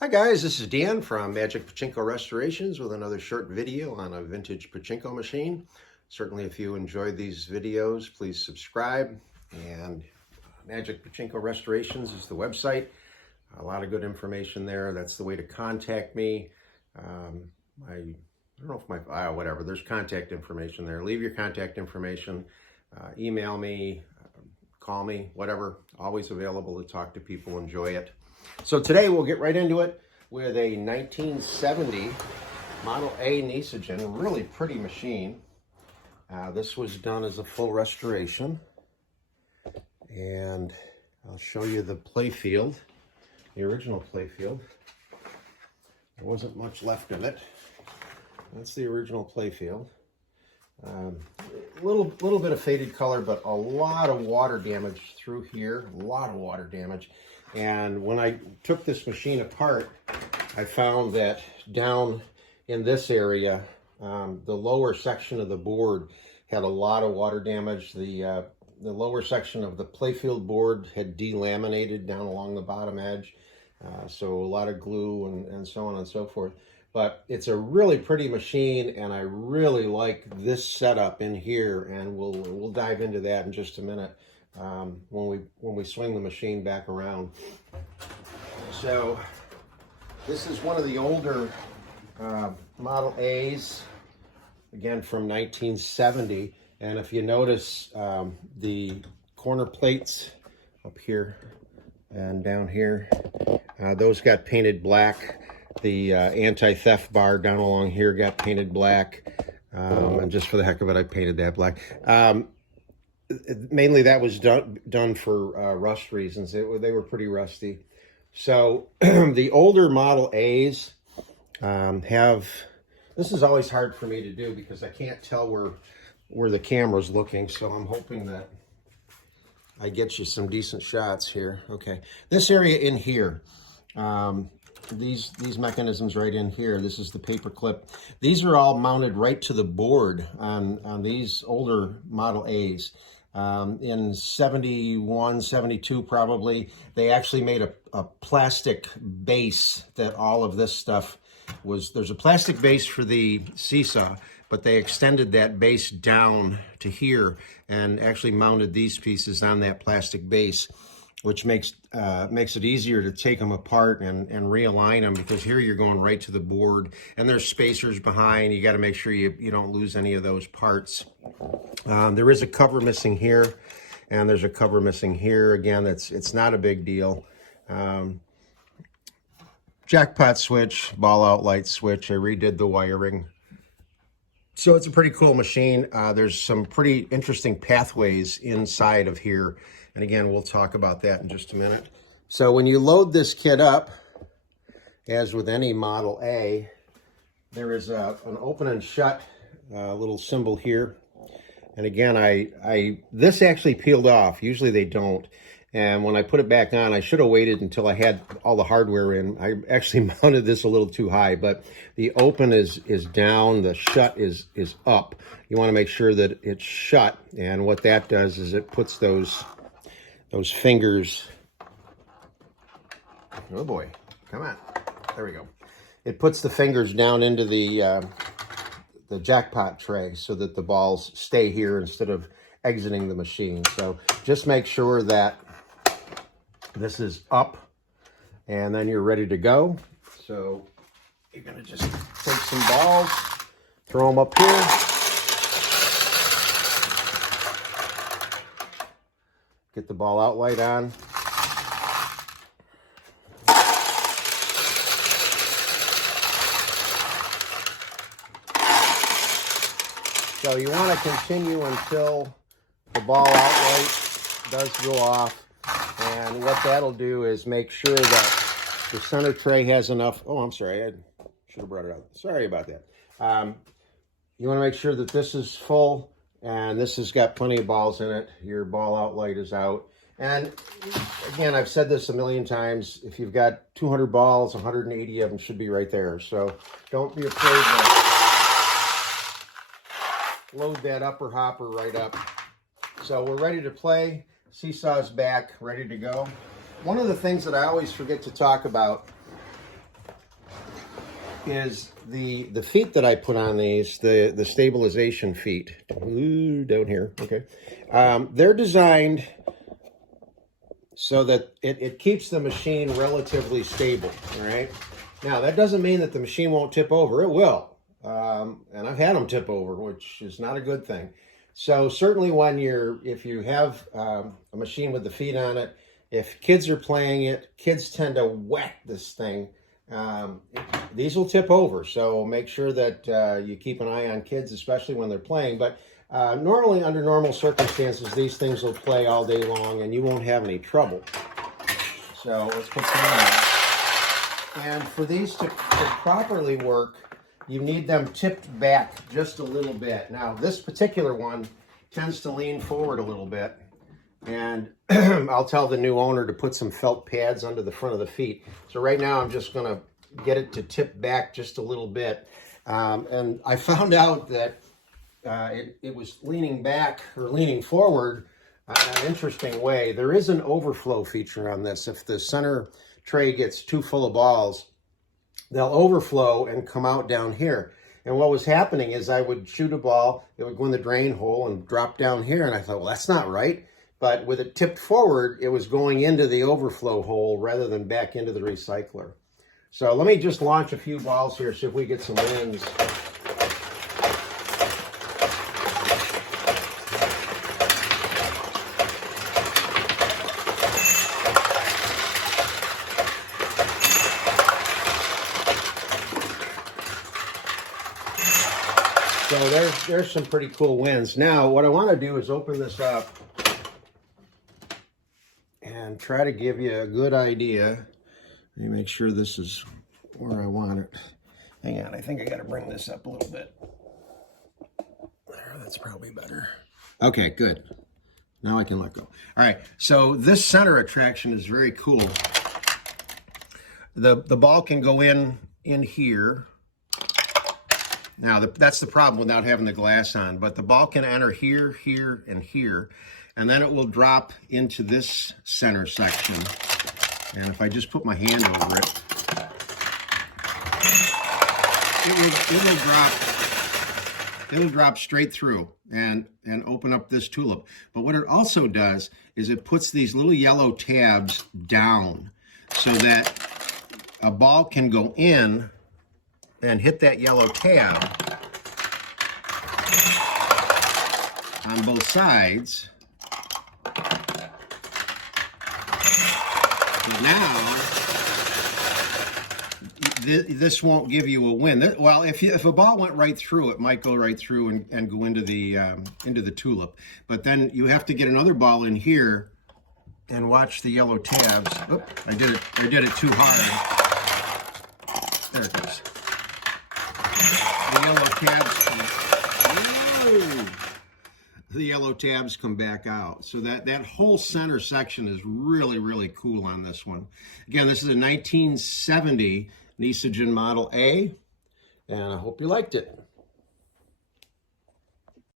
Hi guys, this is Dan from Magic Pachinko Restorations with another short video on a vintage pachinko machine. Certainly if you enjoyed these videos, please subscribe. And Magic Pachinko Restorations is the website. A lot of good information there. That's the way to contact me. I don't know if whatever, there's contact information there. Leave your contact information, email me, call me, whatever. Always available to talk to people, enjoy it. So today we'll get right into it with a 1970 Model A Nishijin, really pretty machine. This was done as a full restoration, and I'll show you the playfield, the original playfield. There wasn't much left of it. That's the original playfield. Little bit of faded color, but a lot of water damage through here, a lot of water damage. And when I took this machine apart, I found that down in this area, the lower section of the board had a lot of water damage. The lower section of the playfield board had delaminated down along the bottom edge. So a lot of glue and so on and so forth. But it's a really pretty machine, and I really like this setup in here, and we'll dive into that in just a minute. When we swing the machine back around. So this is one of the older Model A's, again from 1970. And if you notice, the corner plates up here and down here, those got painted black. The anti-theft bar down along here got painted black. And just for the heck of it, I painted that black. Mainly that was done for rust reasons. They were pretty rusty. So the older Model A's this is always hard for me to do because I can't tell where the camera's looking. So I'm hoping that I get you some decent shots here. Okay, this area in here, these mechanisms right in here, this is the paper clip. These are all mounted right to the board on these older Model A's. In 71, 72 probably, they actually made a plastic base that all of this stuff was. There's a plastic base for the seesaw, but they extended that base down to here and actually mounted these pieces on that plastic base, which makes it easier to take them apart and realign them, because here you're going right to the board and there's spacers behind. You got to make sure you don't lose any of those parts. There is a cover missing here, and there's a cover missing here. Again, it's not a big deal. Jackpot switch, ball out light switch. I redid the wiring. So it's a pretty cool machine. There's some pretty interesting pathways inside of here. And again, we'll talk about that in just a minute. So when you load this kit up, as with any Model A, there is an open and shut little symbol here. And again, this actually peeled off. Usually they don't. And when I put it back on, I should have waited until I had all the hardware in. I actually mounted this a little too high, but the open is down, the shut is up. You want to make sure that it's shut. And what that does is it puts those fingers, oh boy, come on, there we go. It puts the fingers down into the jackpot tray so that the balls stay here instead of exiting the machine. So just make sure that this is up, and then you're ready to go. So you're gonna just take some balls, throw them up here. Get the ball out light on. So you want to continue until the ball outlight does go off. And what that'll do is make sure that the center tray has enough. Oh, I'm sorry. I should have brought it out. Sorry about that. You want to make sure that this is full and this has got plenty of balls in it. Your ball outlight is out. And again, I've said this a million times. If you've got 200 balls, 180 of them should be right there. So don't be afraid to load that upper hopper right up. So we're ready to play. Seesaw's back, ready to go. One of the things that I always forget to talk about is the feet that I put on these, the stabilization feet. Ooh, down here, okay. They're designed so that it keeps the machine relatively stable, all right? Now, that doesn't mean that the machine won't tip over. It will. And I've had them tip over, which is not a good thing. So certainly if you have a machine with the feet on it, if kids are playing it, kids tend to whack this thing. These will tip over, so make sure that you keep an eye on kids, especially when they're playing. But normally, under normal circumstances, these things will play all day long and you won't have any trouble. So let's put some on. And for these to properly work, you need them tipped back just a little bit. Now, this particular one tends to lean forward a little bit. And I'll tell the new owner to put some felt pads under the front of the feet. So right now I'm just going to get it to tip back just a little bit. And I found out that it was leaning back or leaning forward in an interesting way. There is an overflow feature on this. If the center tray gets too full of balls, they'll overflow and come out down here. And what was happening is I would shoot a ball, it would go in the drain hole and drop down here. And I thought, well, that's not right. But with it tipped forward, it was going into the overflow hole rather than back into the recycler. So let me just launch a few balls here, see if we get some wins. So there's some pretty cool wins. Now, what I want to do is open this up and try to give you a good idea. Let me make sure this is where I want it. Hang on, I think I got to bring this up a little bit. There, that's probably better. Okay, good. Now I can let go. All right, so this center attraction is very cool. The ball can go in here. Now, that's the problem without having the glass on, but the ball can enter here, here, and here, and then it will drop into this center section. And if I just put my hand over it, it'll drop straight through and open up this tulip. But what it also does is it puts these little yellow tabs down so that a ball can go in and hit that yellow tab on both sides. Now, this won't give you a win. Well, if a ball went right through, it might go right through and go into the tulip. But then you have to get another ball in here and watch the yellow tabs. Oh, I did it too hard. There it goes. The yellow tabs come back out. So that whole center section is really, really cool on this one. Again, this is a 1970 Nishijin Model A, and I hope you liked it.